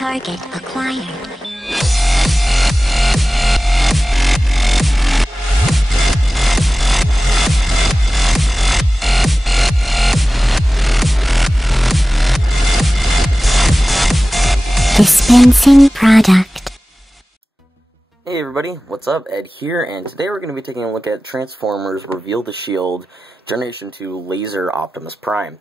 Target acquired. Dispensing product. Hey everybody, what's up? Ed here, and today we're going to be taking a look at Transformers Reveal the Shield Generation 2 Laser Optimus Prime.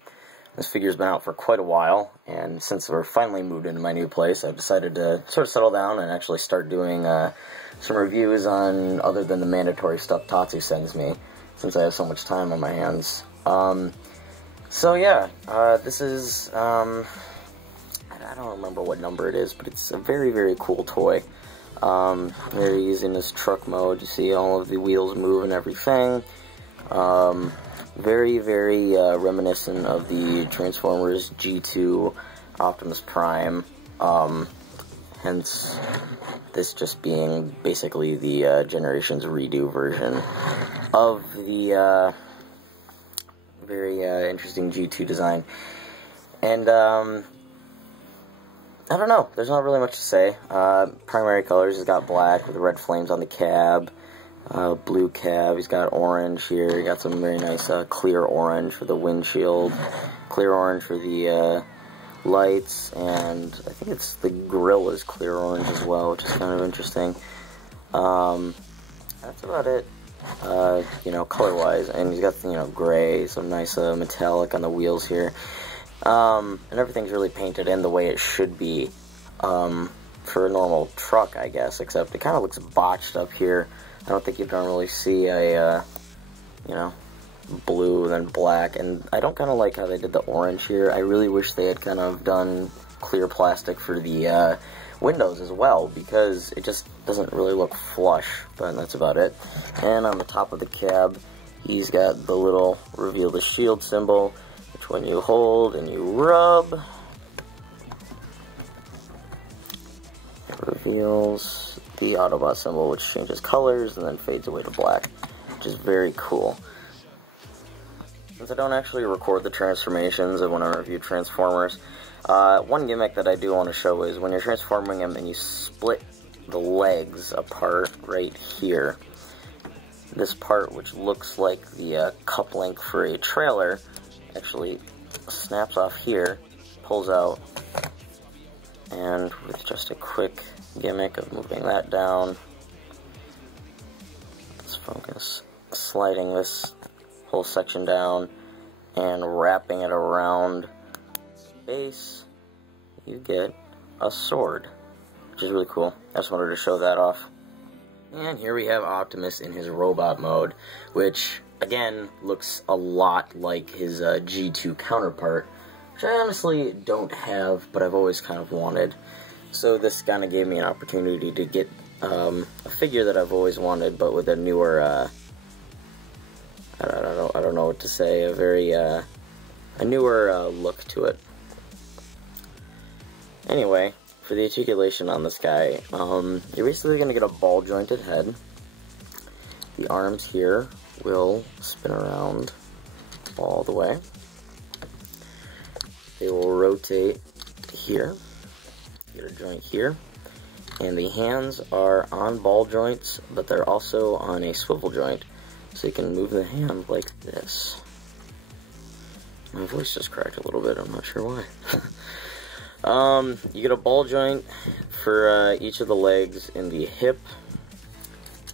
This figure's been out for quite a while, and since we're finally moved into my new place, I've decided to sort of settle down and actually start doing some reviews on other than the mandatory stuff Tatsu sends me, since I have so much time on my hands. This is, I don't remember what number it is, but it's a very, very cool toy. They're using this truck mode. You see all of the wheels move and everything. Very, very reminiscent of the Transformers G2 Optimus Prime. Hence, this just being basically the Generations redo version of the very interesting G2 design. And I don't know, there's not really much to say. Primary colors, he's got black with red flames on the cab, blue cab, he's got orange here, he got some very nice clear orange for the windshield, clear orange for the lights, and I think it's the grill is clear orange as well, which is kind of interesting. That's about it, color-wise, and he's got, gray, some nice metallic on the wheels here. And everything's really painted in the way it should be, for a normal truck, I guess, except it kind of looks botched up here. I don't think you can really see a, blue and then black, and I don't kind of like how they did the orange here. I really wish they had kind of done clear plastic for the, windows as well, because it just doesn't really look flush, but that's about it. And on the top of the cab, he's got the little reveal the shield symbol, which when you hold and you rub, it reveals the Autobot symbol, which changes colors and then fades away to black, which is very cool. Since I don't actually record the transformations when I review Transformers, one gimmick that I do want to show is when you're transforming them and you split the legs apart right here, this part, which looks like the cup link for a trailer, actually snaps off here, pulls out, and with just a quick gimmick of moving that down, let's focus, sliding this whole section down and wrapping it around the base, you get a sword, which is really cool. I just wanted to show that off. And here we have Optimus in his robot mode, which again looks a lot like his G2 counterpart, which I honestly don't have, but I've always kind of wanted. So this kind of gave me an opportunity to get a figure that I've always wanted, but with a newer, I don't know what to say, a newer look to it. Anyway, for the articulation on this guy, you're basically going to get a ball-jointed head. The arms here will spin around all the way. They will rotate here. Get a joint here. And the hands are on ball joints, but they're also on a swivel joint. So you can move the hand like this. My voice just cracked a little bit, I'm not sure why. You get a ball joint for each of the legs in the hip.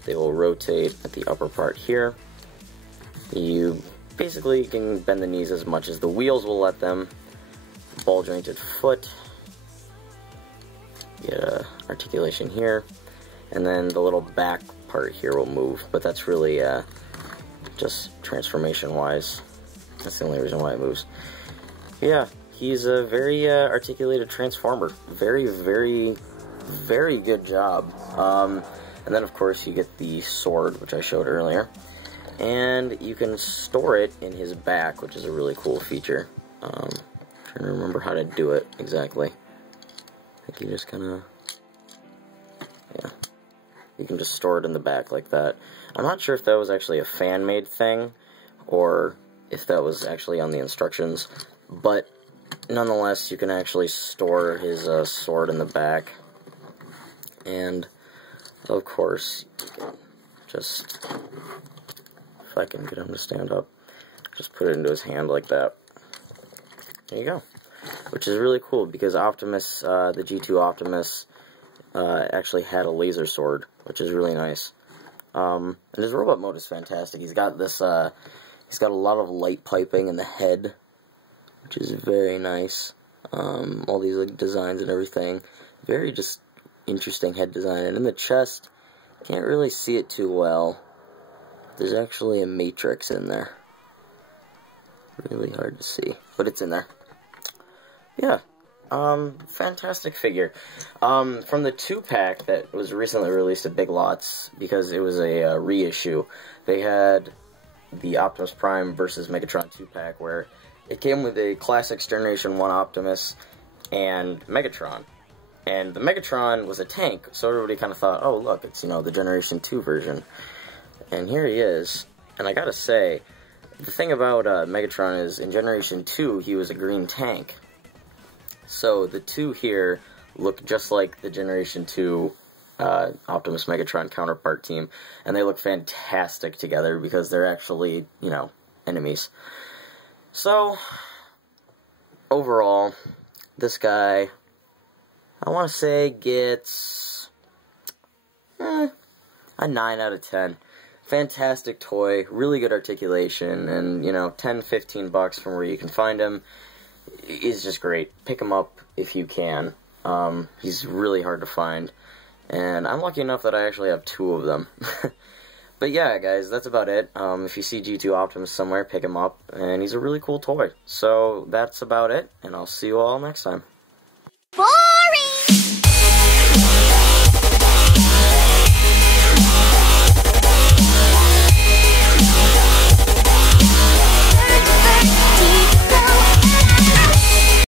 They will rotate at the upper part here. You basically can bend the knees as much as the wheels will let them. Ball jointed foot. Get a articulation here. And then the little back part here will move, but that's really just transformation wise. That's the only reason why it moves. Yeah, he's a very articulated transformer. Very, very, very good job. And then of course you get the sword, which I showed earlier. And you can store it in his back, which is a really cool feature. Trying to remember how to do it exactly. I think you just kind of, yeah. You can just store it in the back like that. I'm not sure if that was actually a fan-made thing, or if that was actually on the instructions, but nonetheless, you can actually store his sword in the back. And, of course, you can just, if I can get him to stand up, just put it into his hand like that. There you go. Which is really cool, because Optimus, the G2 Optimus, actually had a laser sword, which is really nice. And his robot mode is fantastic. He's got this, he's got a lot of light piping in the head, which is very nice. All these like designs and everything. Very just interesting head design. And in the chest, can't really see it too well. There's actually a matrix in there. Really hard to see, but it's in there. Yeah. Fantastic figure. From the 2-pack that was recently released at Big Lots, because it was a reissue, they had the Optimus Prime versus Megatron 2-pack, where it came with a classic Generation 1 Optimus and Megatron. And the Megatron was a tank, so everybody kind of thought, oh, look, it's, you know, the Generation 2 version. And here he is. And I gotta say, the thing about Megatron is, in Generation 2, he was a green tank. So the two here look just like the Generation 2 Optimus Megatron counterpart team, and they look fantastic together because they're actually, you know, enemies. So, overall, this guy, I want to say, gets a 9 out of 10. Fantastic toy, really good articulation, and, you know, 10-15 bucks from where you can find him is just great. Pick him up if you can. He's really hard to find, and I'm lucky enough that I actually have 2 of them. But yeah, guys, that's about it. If you see G2 Optimus somewhere, pick him up, and he's a really cool toy. So that's about it, and I'll see you all next time. Bye!